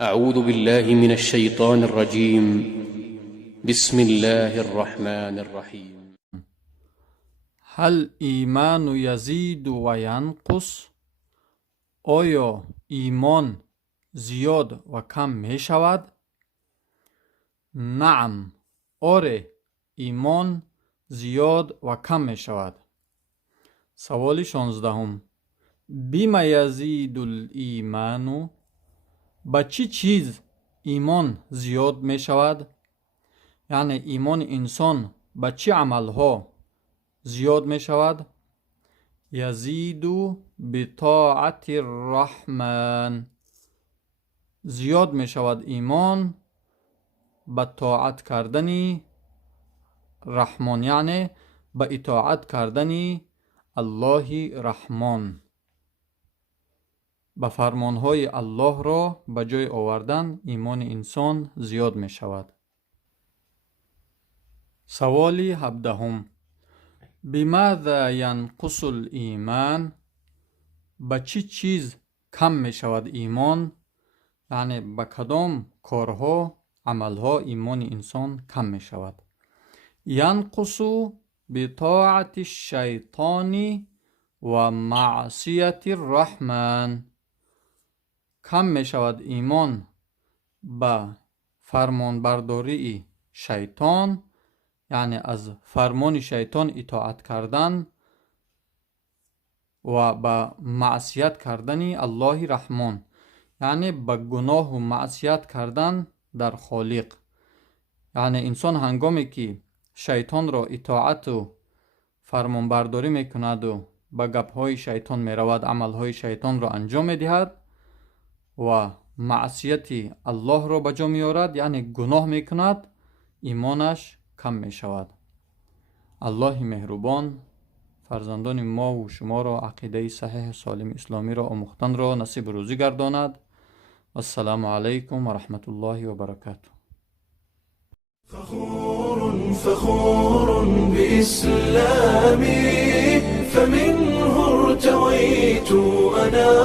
أعوذ بالله من الشيطان الرجيم. بسم الله الرحمن الرحيم. هل ایمان یزید و ینقص؟ آیا ایمان زیاد و کم می شود؟ نعم، آره، ایمان زیاد و کم می شود. سوال 16. بما یزید الایمان؟ با چی چیز ایمان زیاد می شود؟ یعنی ایمان انسان با چی عملها زیاد می شود؟ یزید بطاعت الرحمن، زیاد می شود ایمان با طاعت کردنی رحمان، یعنی با اطاعت کردنی الله رحمان، با فرمانهای الله را به جای آوردن ایمان انسان زیاد می شود. سوال 17. بماذا ینقص الایمان؟ با چی چیز کم می شود ایمان؟ یعنی با کدام کارها عملها ایمان انسان کم می شود. ینقص بطاعت الشیطان و معصیت الرحمن، کم می شود ایمان با فرمان برداری شیطان، یعنی از فرمان شیطان اطاعت کردن و با معصیت کردن الله رحمان، یعنی با گناه و معصیت کردن در خالق. یعنی انسان هنگامی که شیطان را اطاعت و فرمان برداری میکند و با گپهای شیطان میرود، عملهای شیطان را انجام میدهد و معصیت الله را به جا میآورد، یعنی گناه میکند، ایمانش کم می شود. الله مهربان فرزندان ما و شما را عقیده صحیح سالم اسلامی را آموختن را نصیب روزی گرداند. السلام علیکم و رحمت الله و برکاته. فخور بإسلامي فمنه ارتويت أنا